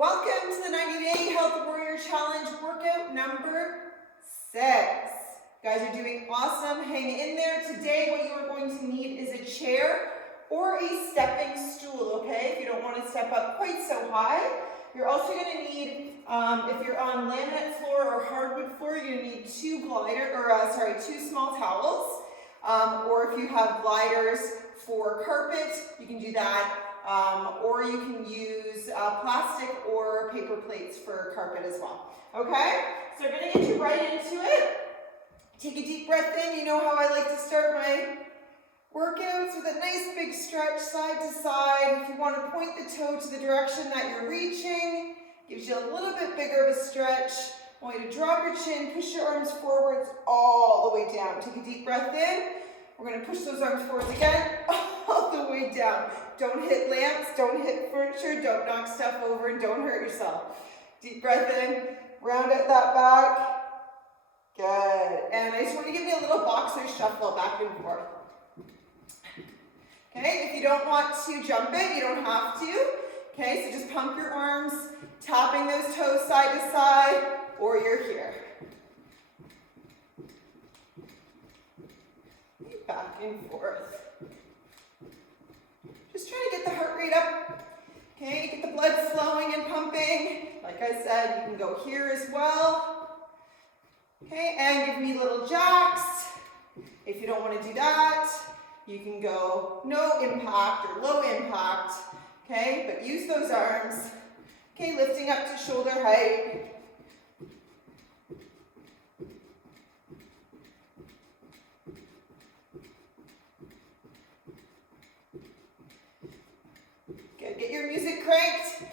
Welcome to the 90-Day Health Warrior Challenge workout number 6. You guys are doing awesome. Hang in there. Today what you are going to need is a chair or a stepping stool, okay? If you don't want to step up quite so high. You're also going to need, if you're on laminate floor or hardwood floor, you're going to need two small towels. Or if you have gliders for carpet, you can do that. Or you can use plastic or paper plates for carpet as well. Okay? So we're going to get you right into it. Take a deep breath in. You know how I like to start my workouts with a nice big stretch side to side. If you want to point the toe to the direction that you're reaching, gives you a little bit bigger of a stretch. I want you to drop your chin, push your arms forwards all the way down. Take a deep breath in. We're going to push those arms forwards again, all the way down. Don't hit lamps, don't hit furniture, don't knock stuff over, and don't hurt yourself. Deep breath in, round out that back. Good. And I just want to give you a little boxer shuffle back and forth. Okay, if you don't want to jump it, you don't have to. Okay, so just pump your arms, tapping those toes side to side, or you're here. Back and forth. Just trying to get the heart rate up. Okay, get the blood flowing and pumping. Like I said, you can go here as well. Okay, and give me little jacks. If you don't want to do that, you can go no impact or low impact. Okay, but use those arms. Okay, lifting up to shoulder height. Get your music cranked.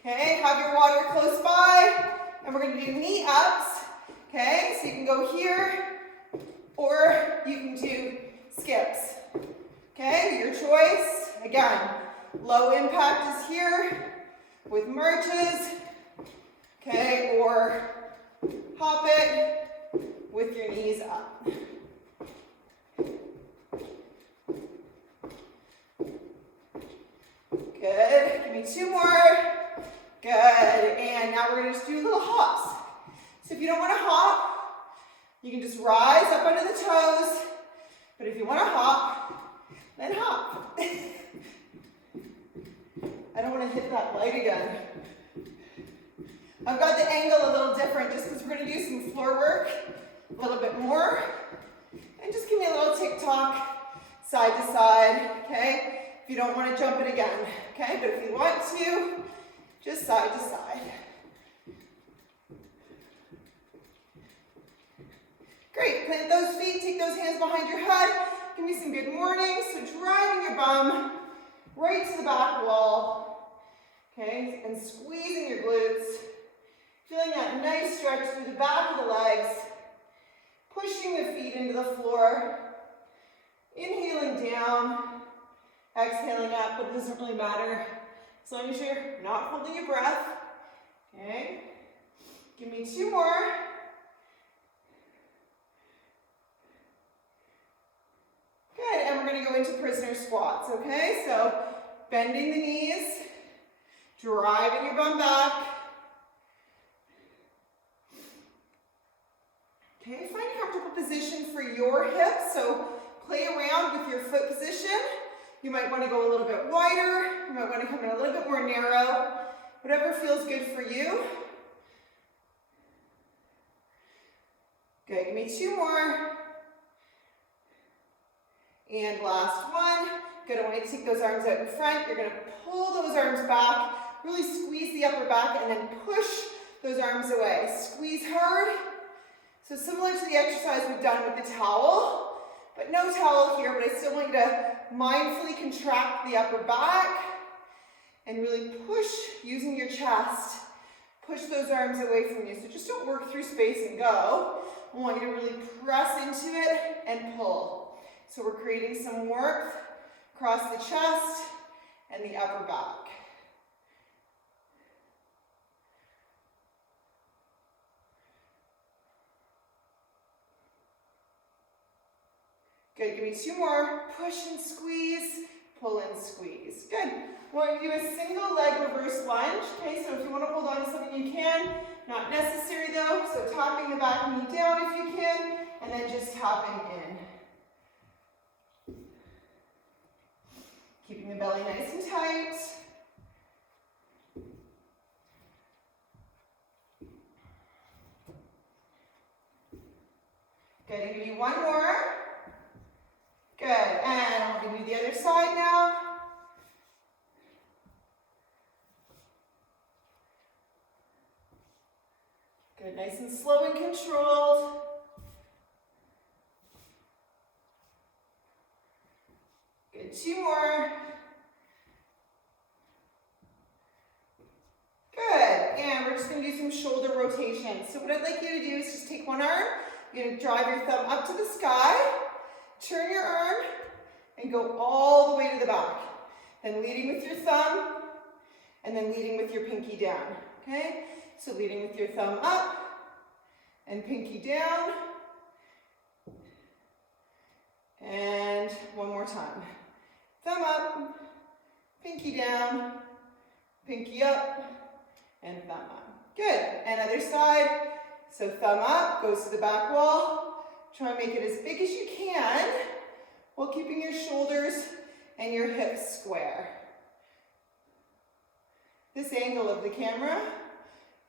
Okay, have your water close by. And we're going to do knee ups. Okay, so you can go here or you can do skips. Okay, your choice. Again, low impact is here with marches. Okay, or hop it with your knees up. Good. Give me two more. Good. And now we're going to just do little hops. So if you don't want to hop, you can just rise up under the toes. But if you want to hop, then hop. I don't want to hit that leg again. I've got the angle a little different just because we're going to do some floor work a little bit more. And just give me a little tick-tock side to side, okay? If you don't want to jump it again, okay? But if you want to, just side to side. Great, plant those feet, take those hands behind your head. Give me some good morning. So driving your bum right to the back wall, okay? And squeezing your glutes. Feeling that nice stretch through the back of the legs. Pushing the feet into the floor. Inhaling down. Exhaling up, but it doesn't really matter as long as you're not holding your breath. Okay, give me two more. Good, and we're going to go into prisoner squats, okay? So bending the knees, driving your bum back. Okay, find a comfortable position for your hips, so play around with your foot position. You might want to go a little bit wider. You might want to come in a little bit more narrow. Whatever feels good for you. Good, give me two more. And last one. Good, I want you to take those arms out in front. You're going to pull those arms back. Really squeeze the upper back and then push those arms away. Squeeze hard. So similar to the exercise we've done with the towel. But no towel here, but I still want you to mindfully contract the upper back and really push using your chest. Push those arms away from you. So just don't work through space and go. I want you to really press into it and pull. So we're creating some warmth across the chest and the upper back. Good, give me two more. Push and squeeze, pull and squeeze. Good. We're going to do a single leg reverse lunge. Okay, so if you want to when you can. Not necessary though, so tapping the back knee down if you can, and then just tapping in. Keeping the belly nice and tight. Good, and give me one more. Good, and I'm going to do the other side now. Good, nice and slow and controlled. Good, two more. Good, and we're just going to do some shoulder rotation. So what I'd like you to do is just take one arm, you're going to drive your thumb up to the sky, turn your arm, and go all the way to the back. Then leading with your thumb, and then leading with your pinky down, okay? So leading with your thumb up, and pinky down, and one more time. Thumb up, pinky down, pinky up, and thumb up. Good, and other side. So thumb up, goes to the back wall. Try and make it as big as you can while keeping your shoulders and your hips square. This angle of the camera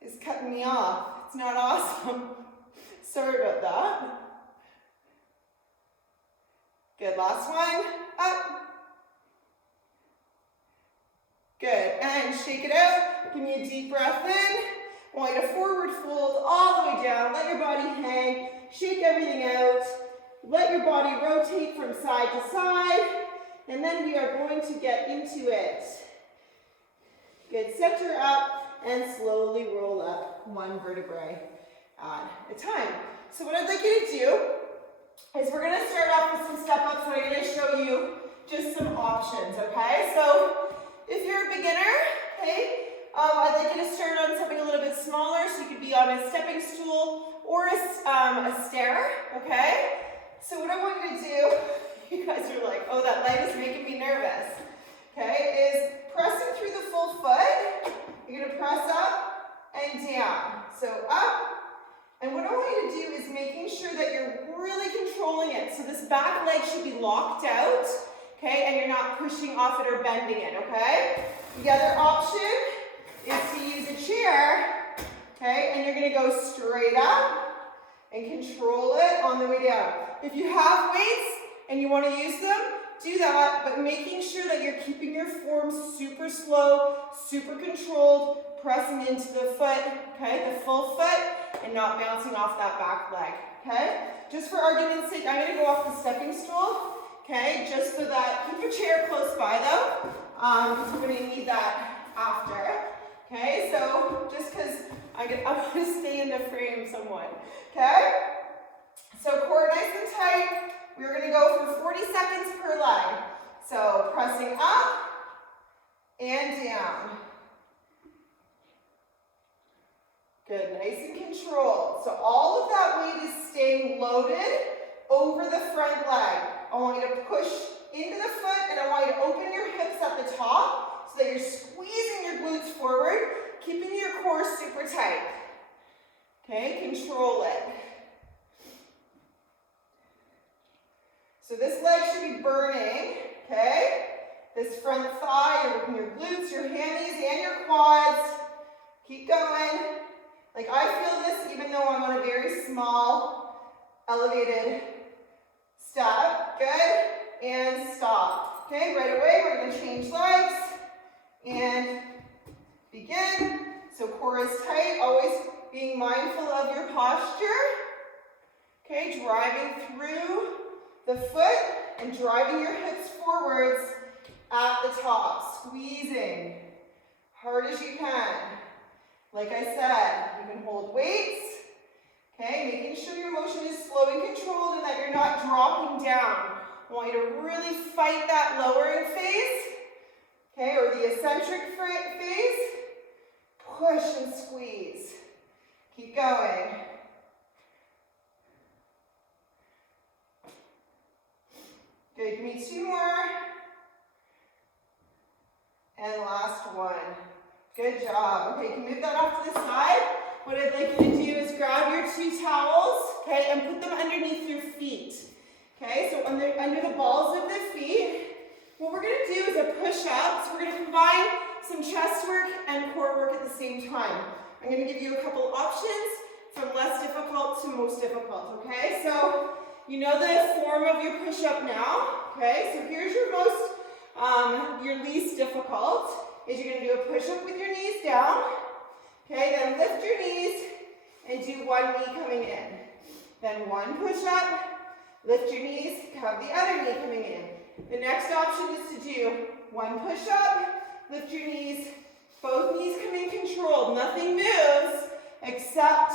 is cutting me off. It's not awesome. Sorry about that. Good, last one. Up. Good, and shake it out. Give me a deep breath in. I want you to forward fold all the way down. Let your body hang. Shake everything out. Let your body rotate from side to side. And then we are going to get into it. Good, center up and slowly roll up one vertebrae at a time. So what I'd like you to do is we're going to start off with some step ups and I'm going to show you just some options, okay? So if you're a beginner, okay, I'd like you to start on something a little bit smaller, so you could be on a stepping stool or a stair, okay? So what I want you to do, you guys are like, oh, that light is making me nervous, okay, is pressing through the full foot. You're going to press up and down. So up, and what I want you to do is making sure that you're really controlling it. So this back leg should be locked out, okay, and you're not pushing off it or bending it, okay? The other option is to use a chair, okay, and you're going to go straight up and control it on the way down. If you have weights and you want to use them, do that, but making sure that you're keeping your form super slow, super controlled, pressing into the foot, okay, the full foot, and not bouncing off that back leg, okay? Just for argument's sake, I'm going to go off the stepping stool, okay, just so that, keep your chair close by though, because we're going to need that after, okay? So just because I want to stay in the frame somewhat, okay? So core nice and tight. We're going to go for 40 seconds per leg. So pressing up and down. Good, nice and controlled. So all of that weight is staying loaded over the front leg. I want you to push into the foot and I want you to open your hips at the top so that you're squeezing your glutes forward, keeping your core super tight. Okay, control it. So this leg should be burning, okay? This front thigh, you're working your glutes, your hammies, and your quads. Keep going. Like I feel this even though I'm on a very small, elevated step. Good, and stop. Okay, right away we're gonna change legs and begin. So core is tight, always being mindful of your posture. Okay, driving through the foot and driving your hips forwards at the top, squeezing hard as you can. Like I said, you can hold weights, okay, making sure your motion is slow and controlled and that you're not dropping down. I want you to really fight that lowering phase, okay, or the eccentric phase. Push and squeeze. Keep going. Good, give me two more. And last one. Good, Good job. Okay, you can move that off to the side. What I'd like you to do is grab your 2 towels, okay, and put them underneath your feet. Okay, so under the balls of the feet. What we're going to do is a push-up. So we're going to combine some chest work and core work at the same time. I'm going to give you a couple options from less difficult to most difficult, okay? So you know the form of your push-up now, okay? So here's your your least difficult, is you're going to do a push-up with your knees down, okay? Then lift your knees and do one knee coming in. Then one push-up, lift your knees, have the other knee coming in. The next option is to do one push-up, lift your knees, both knees coming controlled. Nothing moves except,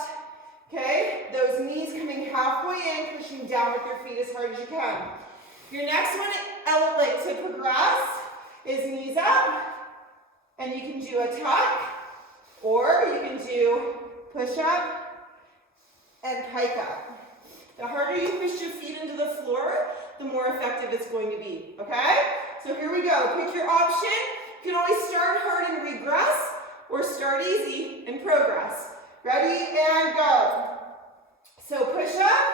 okay, those knees coming halfway in, pushing down with your feet as hard as you can. Your next one, like to progress, is knees up, and you can do a tuck, or you can do push-up and pike up. The harder you push your feet into the floor, the more effective it's going to be, okay? So here we go. Pick your option. You can always start hard and regress, or start easy and progress. Ready, and go. So push up,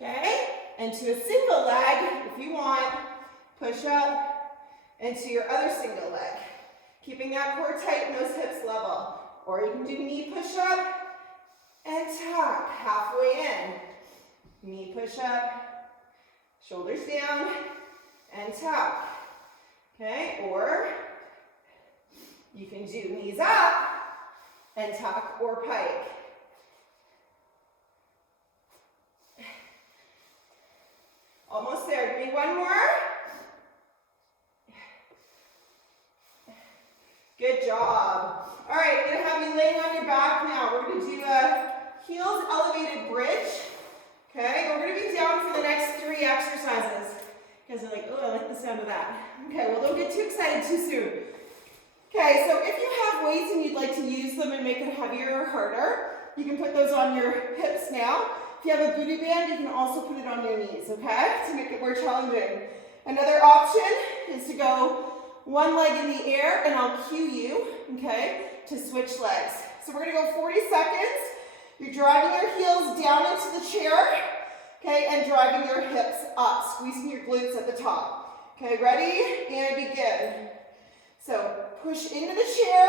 okay? And to a single leg, if you want, push up, and to your other single leg. Keeping that core tight and those hips level. Or you can do knee push up, and tuck halfway in. Knee push up, shoulders down, and tuck. Okay, or you can do knees up and tuck or pike. Almost there. Give me one more. Good job. All right, I'm going to have you laying on your back now. We're going to do a heels elevated bridge. Okay, we're going to be down for the next 3 exercises. You guys are like, oh, I like the sound of that. Okay, well, don't get too excited too soon. Okay, so if you have weights and you'd like to use them and make it heavier or harder, you can put those on your hips now. If you have a booty band, you can also put it on your knees, okay, to make it more challenging. Another option is to go one leg in the air, and I'll cue you, okay, to switch legs. So we're going to go 40 seconds. You're driving your heels down into the chair, okay, and driving your hips up, squeezing your glutes at the top. Okay, ready? And begin. So push into the chair,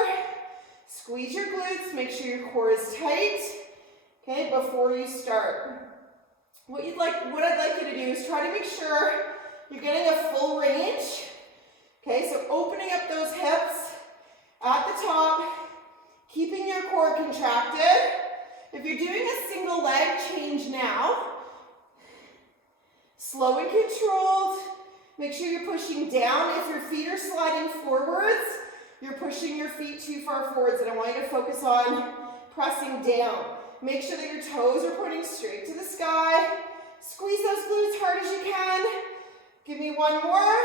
squeeze your glutes, make sure your core is tight, okay, before you start. What I'd like you to do is try to make sure you're getting a full range. Okay, so opening up those hips at the top, keeping your core contracted. If you're doing a single leg, change now. Slow and controlled. Make sure you're pushing down. If your feet are sliding forwards, you're pushing your feet too far forwards, and I want you to focus on pressing down. Make sure that your toes are pointing straight to the sky. Squeeze those glutes hard as you can. Give me one more.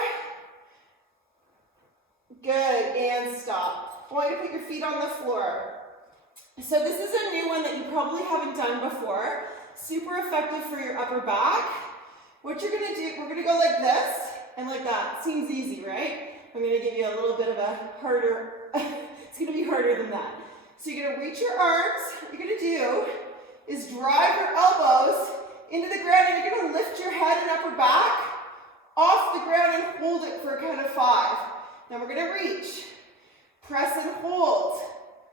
Good, and stop. I want you to put your feet on the floor. So this is a new one that you probably haven't done before. Super effective for your upper back. What you're going to do, we're going to go like this and like that. Seems easy, right? I'm going to give you a little bit of a harder, it's going to be harder than that. So you're going to reach your arms. What you're going to do is drive your elbows into the ground, and you're going to lift your head and upper back off the ground and hold it for a count of 5. Then we're going to reach, press and hold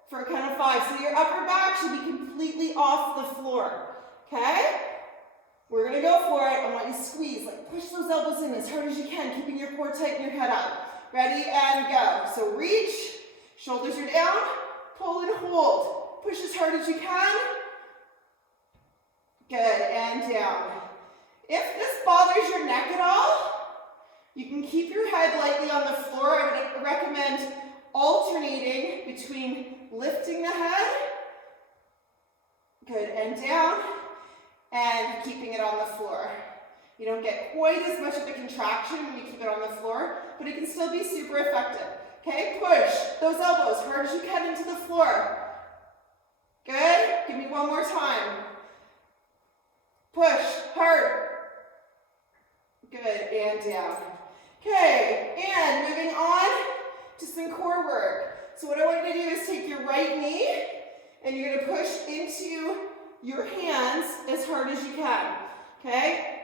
for a count of 5. So your upper back should be completely off the floor, okay? We're going to go for it. I want you to squeeze, like push those elbows in as hard as you can, keeping your core tight and your head up. Ready, and go. So reach, shoulders are down, pull and hold. Push as hard as you can. Good, and down. If this bothers your neck at all, you can keep your head lightly on the floor. I would recommend alternating between lifting the head, good, and down, and keeping it on the floor. You don't get quite as much of a contraction when you keep it on the floor, but it can still be super effective. Okay, push those elbows hard as you can into the floor. Good, give me one more time. Push hard. Good, and down. Okay, and moving on to some core work. So what I want you to do is take your right knee and you're going to push into your hands as hard as you can, okay?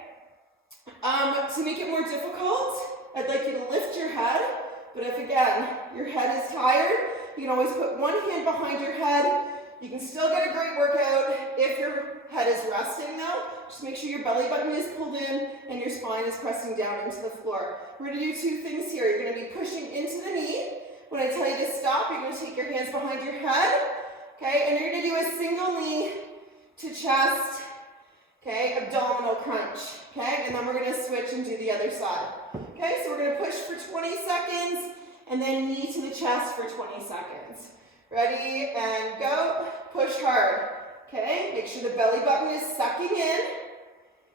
To make it more difficult, I'd like you to lift your head, but if again, your head is tired, you can always put one hand behind your head. You can still get a great workout if your head is resting though. Just make sure your belly button is pulled in and your spine is pressing down into the floor. We're going to do two things here. You're going to be pushing into the knee. When I tell you to stop, you're going to take your hands behind your head, okay? And you're going to do a single knee to chest, okay? Abdominal crunch, okay? And then we're going to switch and do the other side, okay? So we're going to push for 20 seconds and then knee to the chest for 20 seconds. Ready, and go. Push hard, okay? Make sure the belly button is sucking in.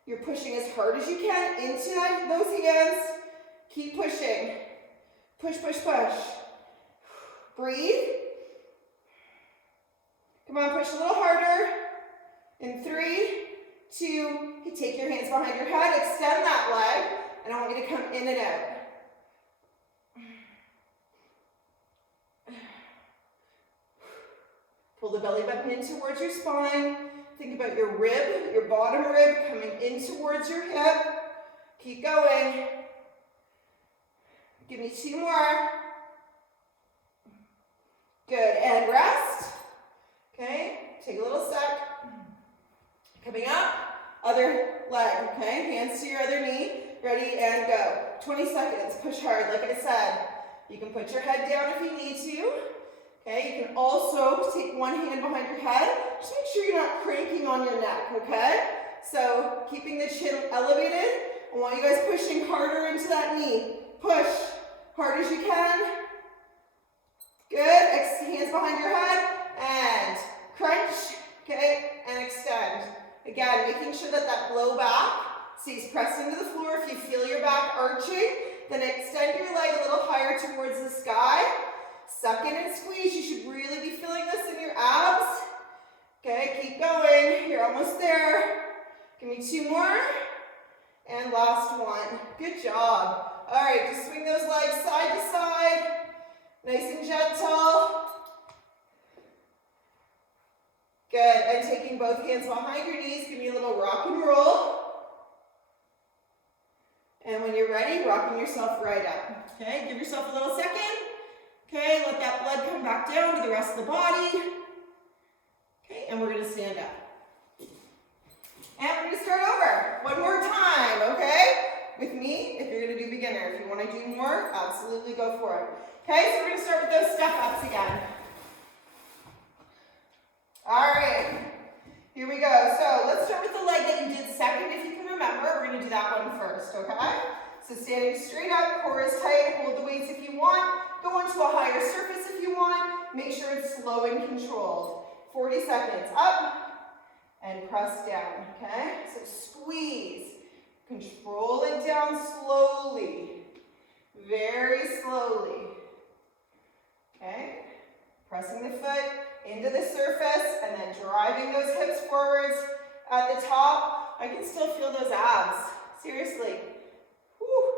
You're pushing as hard as you can into those hands. Keep pushing. Push, push, push. Breathe. Come on, push a little harder. In 3, 2, you take your hands behind your head, extend that leg, and I want you to come in and out. Pull the belly button in towards your spine. Think about your rib, your bottom rib coming in towards your hip. Keep going. Give me 2 more. Good, and rest. Okay, take a little sec. Coming up, other leg, okay? Hands to your other knee. Ready, and go. 20 seconds, push hard, like I said. You can put your head down if you need to. Okay, you can also take one hand behind your head. Just make sure you're not cranking on your neck, okay? So, keeping the chin elevated. I want you guys pushing harder into that knee. Push hard as you can. Good, hands behind your head, and crunch, okay, and extend. Again, making sure that that low back stays pressed into the floor. If you feel your back arching, then extend your leg a little higher towards the sky. Suck in and squeeze. You should really be feeling this in your abs. Okay, keep going. You're almost there. Give me 2 more. And last one. Good job. All right, just swing those legs side to side. Nice and gentle. Good, and taking both hands behind your knees, give me a little rock and roll. And when you're ready, rocking yourself right up. Okay, give yourself a little second. Okay, let that blood come back down to the rest of the body. Okay, and we're going to stand up. And we're going to start over. One more time, okay? With me, if you're going to do beginner. If you want to do more, absolutely go for it. Okay, so we're going to start with those step-ups again. All right, here we go. So let's start with the leg that you did second, if you can remember. We're going to do that one first, okay? So standing straight up, core is tight, hold the weights if you want. Go onto a higher surface if you want. Make sure it's slow and controlled. 40 seconds, up and press down, okay? So squeeze, control it down slowly, very slowly, okay? Pressing the foot into the surface and then driving those hips forwards at the top. I can still feel those abs, seriously. Whew.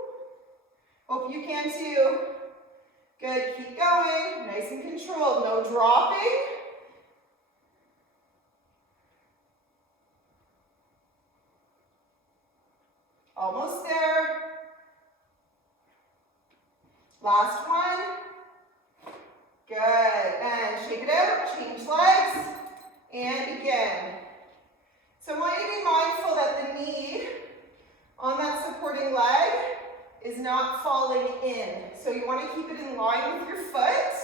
Hope you can too. Good, keep going, nice and controlled, no dropping. Almost there. Last one. Good, and shake it out, change legs, and begin. So I want you to be mindful that the knee on that supporting leg is not falling in. So you want to keep it in line with your foot.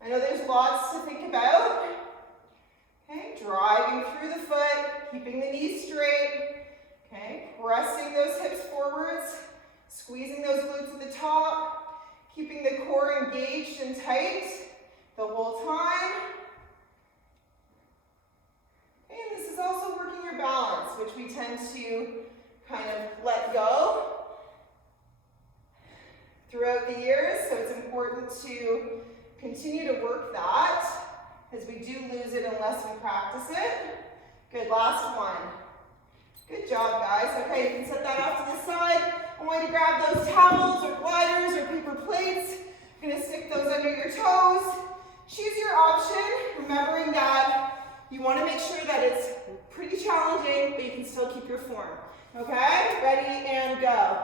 I know there's lots to think about. Okay, driving through the foot, keeping the knee straight. Okay, pressing those hips forwards, squeezing those glutes at the top. Keeping the core engaged and tight the whole time. And this is also working your balance, which we tend to kind of let go throughout the years. So it's important to continue to work that, as we do lose it unless we practice it. Good, last one. Good job, guys. Okay, you can set that off to the side. I want you to grab those towels or gliders or paper plates. You're gonna stick those under your toes. Choose your option, remembering that you wanna make sure that it's pretty challenging, but you can still keep your form. Okay, ready and go.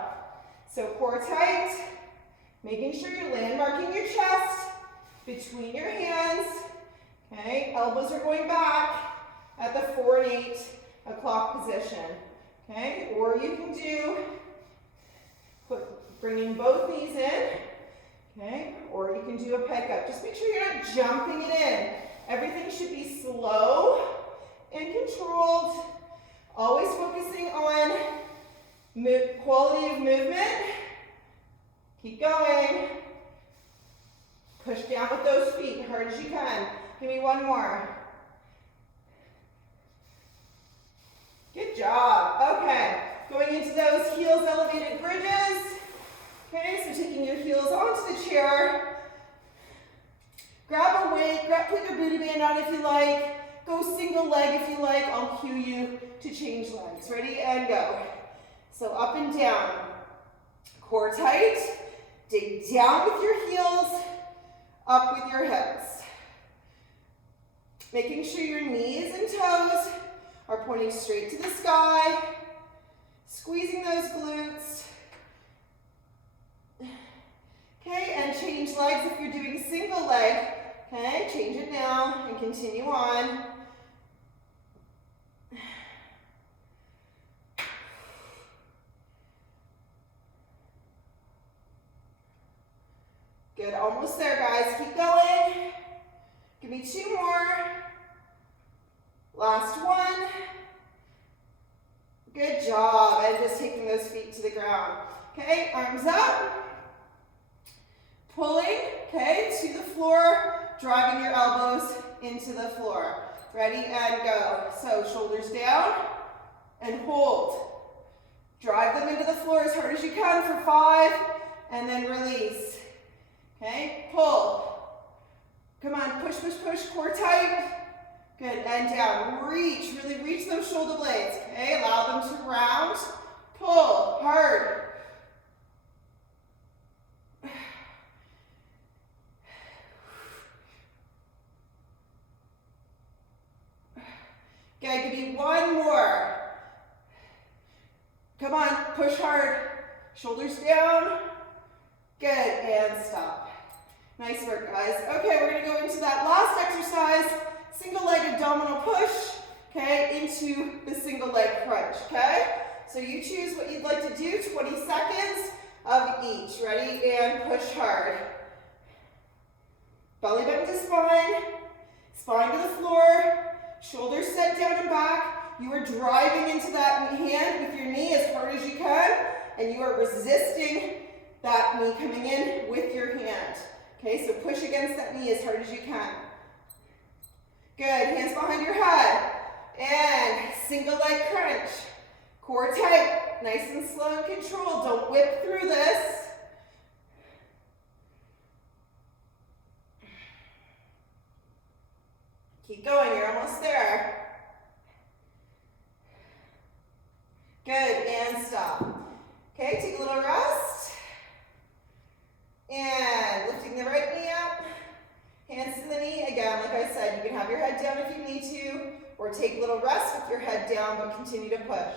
So core tight, making sure you're landmarking your chest between your hands. Okay, elbows are going back at the 4 and 8 o'clock position. Okay, or you can do, bringing both knees in. Okay, or you can do a pickup. Just make sure you're not jumping it in. Everything should be slow and controlled. Always focusing on quality of movement. Keep going. Push down with those feet, hard as you can. Give me one more. Good job. Okay, going into those heels elevated bridges. Okay, so taking your heels onto the chair. Grab a weight, put your booty band on if you like. Go single leg if you like. I'll cue you to change legs. Ready and go. So up and down. Core tight. Dig down with your heels, up with your hips. Making sure your knees and toes are pointing straight to the sky. Squeezing those glutes. Okay, and change legs if you're doing single leg. Okay, change it now and continue on. Good, almost there, guys. Keep going. Give me 2 more. Last one. Good job. And just taking those feet to the ground. Okay, arms up. Pulling, okay, to the floor, driving your elbows into the floor. Ready and go. So shoulders down and hold. Drive them into the floor as hard as you can for 5 and then release. Okay, pull. Come on, push, push, push, core tight. Good, and down. Reach, really reach those shoulder blades. Okay, allow them to round. Pull, hard. Okay, give me 1 more. Come on, push hard. Shoulders down. Good, and stop. Nice work, guys. Okay, we're gonna go into that last exercise, single leg abdominal push, okay, into the single leg crunch, okay? So you choose what you'd like to do, 20 seconds of each. Ready, and push hard. Belly button to spine, spine to the floor, shoulders set down and back. You are driving into that hand with your knee as hard as you can, and you are resisting that knee coming in with your hand. Okay, so push against that knee as hard as you can. Good, hands behind your head. And single leg crunch. Core tight, nice and slow and controlled. Don't whip through this. Keep going, you're almost there. Good, and stop. Okay, take a little rest. And lifting the right knee up, hands to the knee. Again, like I said, you can have your head down if you need to, or take a little rest with your head down, but continue to push.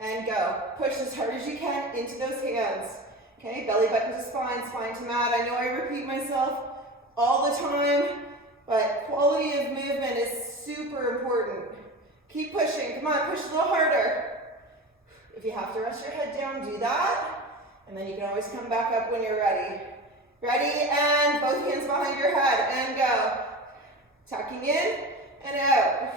And go. Push as hard as you can into those hands. Okay, belly button to spine, spine to mat. I know I repeat myself all the time, but quality of movement is super important. Keep pushing. Come on, push a little harder. If you have to rest your head down, do that. And then you can always come back up when you're ready. Ready, and both hands behind your head, and go. Tucking in and out.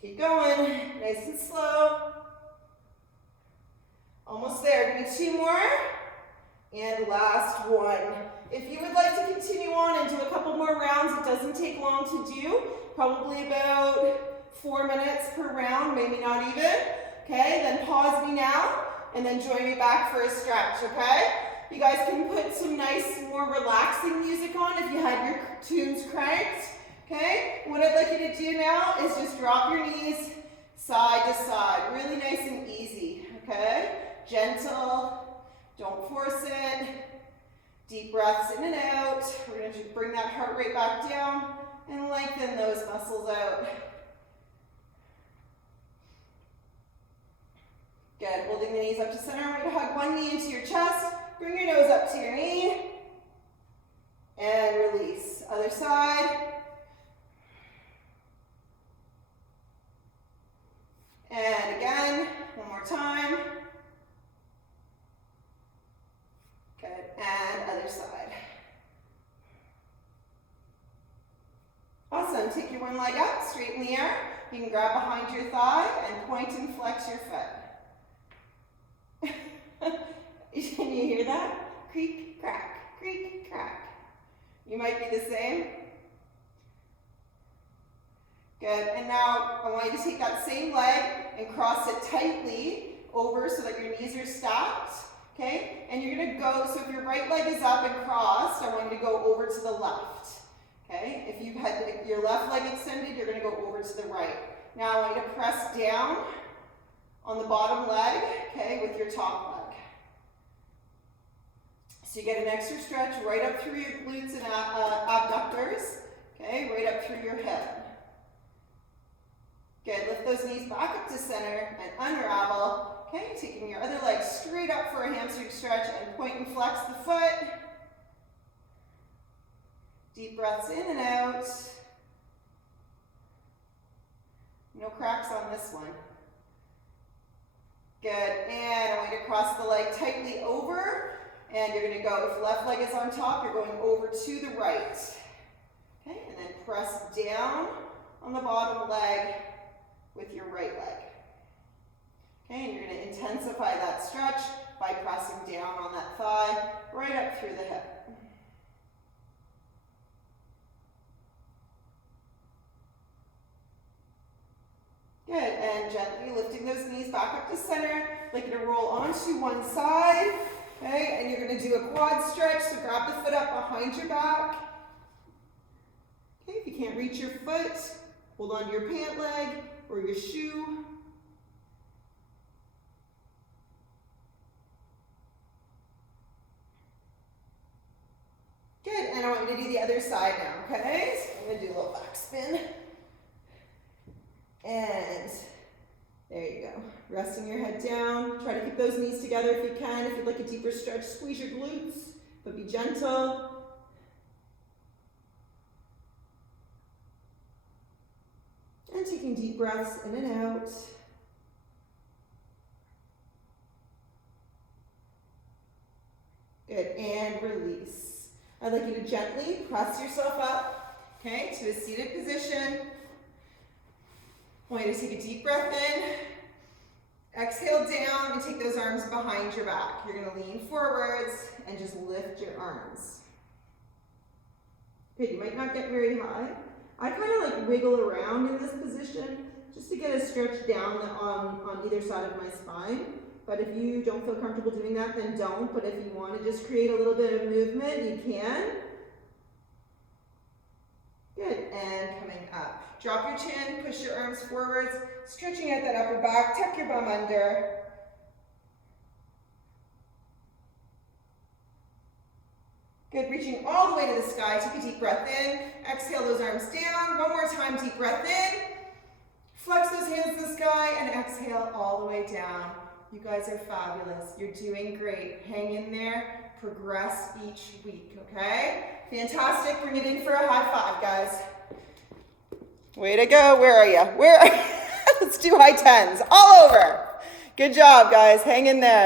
Keep going, nice and slow. Almost there, give me 2 more. And last one. If you would like to continue on and do a couple more rounds, it doesn't take long to do. Probably about 4 minutes per round, maybe not even. Okay, then pause me now and then join me back for a stretch, okay? You guys can put some nice, more relaxing music on if you had your tunes cranked, okay? What I'd like you to do now is just drop your knees, side to side, really nice and easy, okay? Gentle, don't force it. Deep breaths in and out. We're going to bring that heart rate back down and lengthen those muscles out. Good, holding the knees up to center. We're going to hug one knee into your chest. Bring your nose up to your knee. And release. Other side. And again, one more time. Good, and other side. Awesome, take your one leg up, straight in the air. You can grab behind your thigh and point and flex your foot. Can you hear that? Creak, crack, creak, crack. You might be the same. Good, and now I want you to take that same leg and cross it tightly over so that your knees are stacked, okay? And you're gonna go, so if your right leg is up and crossed, I want you to go over to the left, okay? If you had your left leg extended, you're gonna go over to the right. Now I want you to press down on the bottom leg, okay, with your top leg. So you get an extra stretch right up through your glutes and abductors, okay, right up through your hip. Good, lift those knees back up to center and unravel. Okay, taking your other leg straight up for a hamstring stretch and point and flex the foot. Deep breaths in and out. No cracks on this one. Good, and I want you to cross the leg tightly over. And you're going to go, if left leg is on top, you're going over to the right. Okay, and then press down on the bottom leg with your right leg. Okay, and you're going to intensify that stretch by pressing down on that thigh, right up through the hip. Good, and gently lifting those knees back up to center, like you're going to roll onto one side. Okay, and you're going to do a quad stretch, so grab the foot up behind your back. Okay, if you can't reach your foot, hold on to your pant leg or your shoe. Good, and I want you to do the other side now, okay? So I'm going to do a little back spin. And there you go. Resting your head down. Try to keep those knees together if you can. If you'd like a deeper stretch, squeeze your glutes, but be gentle. And taking deep breaths in and out. Good, and release. I'd like you to gently press yourself up, okay, to a seated position. I want you to take a deep breath in, exhale down, and take those arms behind your back. You're going to lean forwards and just lift your arms. Good, you might not get very high. I kind of like wiggle around in this position just to get a stretch down on either side of my spine. But if you don't feel comfortable doing that, then don't. But if you want to just create a little bit of movement, you can. Good, and coming up. Drop your chin, push your arms forwards, stretching out that upper back, tuck your bum under. Good, reaching all the way to the sky. Take a deep breath in, exhale those arms down. One more time, deep breath in. Flex those hands to the sky and exhale all the way down. You guys are fabulous. You're doing great. Hang in there. Progress each week, okay? Fantastic. Bring it in for a high five, guys. Way to go. Where are you? Where are you? Let's do high tens all over. Good job, guys. Hang in there.